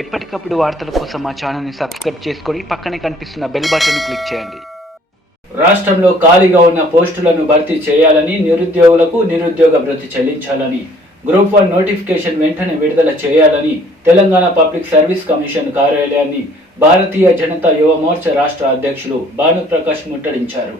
ఎప్పటికప్పుడు వార్తల కోసం మా ఛానల్ని సబ్స్క్రైబ్ చేసుకొని పక్కనే కనిపిస్తున్న బెల్ బటన్ క్లిక్ చేయండి. రాష్ట్రంలో ఖాళీగా ఉన్న పోస్టులను భర్తీ చేయాలని నిరుద్యోగులకు నిరుద్యోగ భృతి చెల్లించాలని గ్రూప్ వన్ నోటిఫికేషన్ వెంటనే విడుదల చేయాలని తెలంగాణ పబ్లిక్ సర్వీస్ కమిషన్ కార్యాలయాన్ని భారతీయ జనతా యువ మోర్చా రాష్ట్ర అధ్యక్షులు భానుప్రకాష్ ముట్టడించారు.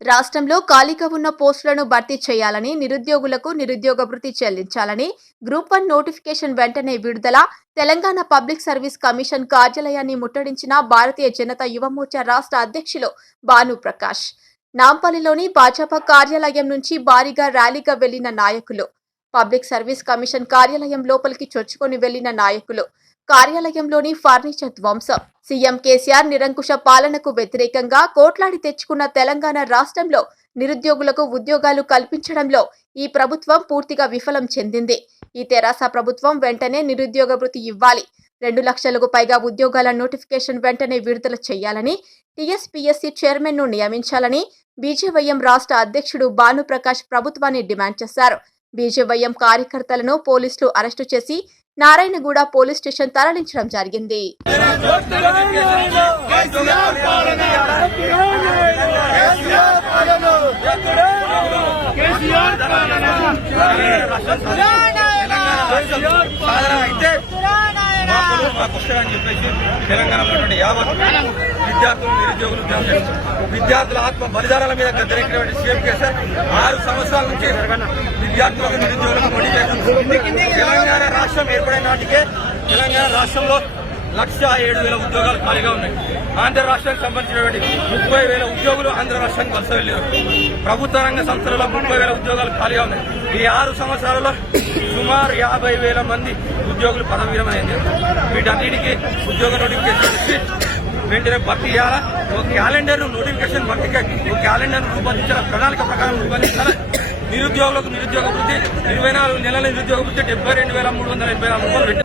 రాష్ట్రంలో ఖాళీగా ఉన్న పోస్టులను భర్తీ చేయాలని నిరుద్యోగులకు నిరుద్యోగ భృతి చెల్లించాలని గ్రూప్ వన్ నోటిఫికేషన్ వెంటనే విడుదల తెలంగాణ పబ్లిక్ సర్వీస్ కమిషన్ కార్యాలయాన్ని ముట్టడించిన భారతీయ జనతా యువమోర్చ రాష్ట్ర అధ్యక్షులు భాను ప్రకాష్. నాంపల్లిలోని భాజపా కార్యాలయం నుంచి భారీగా ర్యాలీగా వెళ్ళిన నాయకులు. పబ్లిక్ సర్వీస్ కమిషన్ కార్యాలయం లోపలికి చొచ్చుకొని వెళ్ళిన నాయకులు. కార్యాలయంలోని ఫర్నిచర్ ధ్వంసం. సీఎం కేసీఆర్ నిరంకుశ పాలనకు వ్యతిరేకంగా కోట్లాడి తెచ్చుకున్న తెలంగాణ రాష్ట్రంలో నిరుద్యోగులకు ఉద్యోగాలు కల్పించడంలో ఈ ప్రభుత్వం పూర్తిగా విఫలం చెందింది. ఈ తెరాస ప్రభుత్వం వెంటనే నిరుద్యోగ భృతి ఇవ్వాలి. రెండు లక్షలకు పైగా ఉద్యోగాల నోటిఫికేషన్ వెంటనే విడుదల చేయాలని టీఎస్పీఎస్సీ చైర్మన్ను నియమించాలని బీజేవైఎం రాష్ట్ర అధ్యక్షుడు భానుప్రకాష్ ప్రభుత్వాన్ని డిమాండ్ చేశారు. బీజేవైఎం కార్యకర్తలను పోలీసులు అరెస్టు చేసి నారాయణగూడ పోలీస్ స్టేషన్ తరలించడం జరిగింది. అయితే మా కులం చెప్పేసి తెలంగాణలో ఉన్నటువంటి యావత్ విద్యార్థులు నిరుద్యోగులు విద్యార్థుల ఆత్మ బలిదానాల మీద గద్దెనెక్కినటువంటి సీఎం కేసీఆర్ ఆరు సంవత్సరాల నుంచి విద్యార్థులకు నిరుద్యోగులకు పోటీ చేస్తుంది తెలంగాణ రాష్ట్రం ఏర్పడిన నాటికే తెలంగాణ రాష్ట్రంలో లక్ష ఏడు వేల ఉద్యోగాలు ఖాళీగా ఉన్నాయి. ఆంధ్ర రాష్ట్రానికి సంబంధించినటువంటి ముప్పై వేల ఉద్యోగులు ఆంధ్ర రాష్ట్రానికి వలస వెళ్ళారు. ప్రభుత్వ రంగ సంస్థలలో ముప్పై వేల ఉద్యోగాలు ఖాళీగా ఉన్నాయి. ఈ ఆరు సంవత్సరాలలో సుమారు యాభై వేల మంది ఉద్యోగులు పదవి విరమణ వీటన్నిటికీ ఉద్యోగ నోటిఫికేషన్ ఇచ్చి వెంటనే భర్తీ చేయాలా? ఒక క్యాలెండర్ నోటిఫికేషన్ భర్తీకి ఒక క్యాలెండర్ రూపొందించాల? ప్రణాళిక ప్రకారం రూపొందించాలి? నిరుద్యోగులకు నిరుద్యోగ వృద్ధి ఇరవై నాలుగు నెలల నిరుద్యోగ వృద్ధి డెబ్బై రెండు వేల మూడు వందల ఎనభై నాలుగు రూపాయలు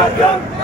Adam.